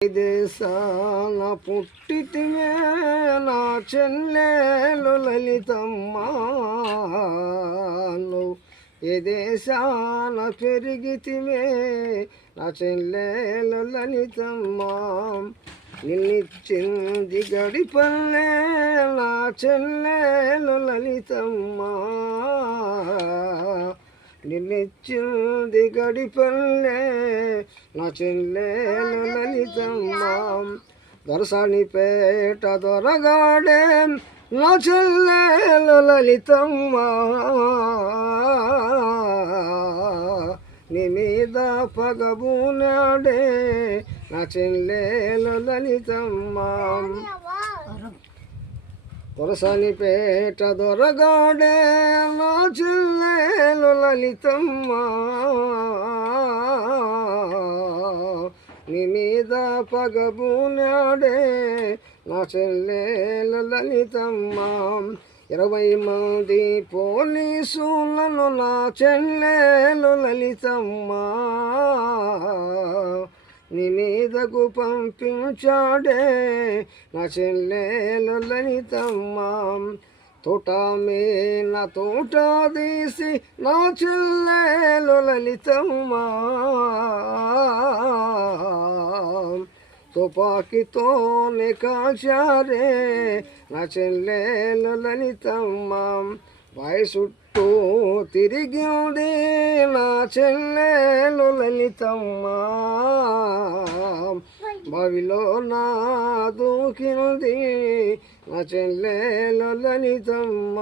దేశాన పుట్టితివే నా చెల్లెలు లలితమ్మ, ఏ దేశాన పెరిగితివే నా చెల్లెలు లలితమ్మ, నిన్నిచ్చింది గడిపల్లె నా చెల్లెలు లలితమ్మ, నిన్నిచ్చింది గడిపల్లె నా చెల్లెలు లలితమ్మ, దొరసానిపేట దొరగాడే నా చెల్లెలు లలితమ్మ, నీ మీద పగబూనాడే నా చెల్లెలు లలితమ్మ, దొరసానిపేట దొరగాడే నా చెల్లెలు లలితమ్మ, నీ మీద పగబూనాడే నా చెల్లెలు లలితమ్మ, 20 మంది పోలీసులను నా చెల్లెలు లలితమ్మ, నీ మీదకు పంపించాడే నా చెల్లెలు లలితమ్మ, తోట మీద తోట తీసి నా చెల్లెలు లలితమ్మ, తుపాకీతోనే కాల్చారే నా చెల్లెలు లలితమ్మ, బాయి చుట్టూ తిరిగింది నా చెల్లెలు లలితమ్మ, బావిలో నా దూకింది నా చెల్లెలు లలితమ్మ.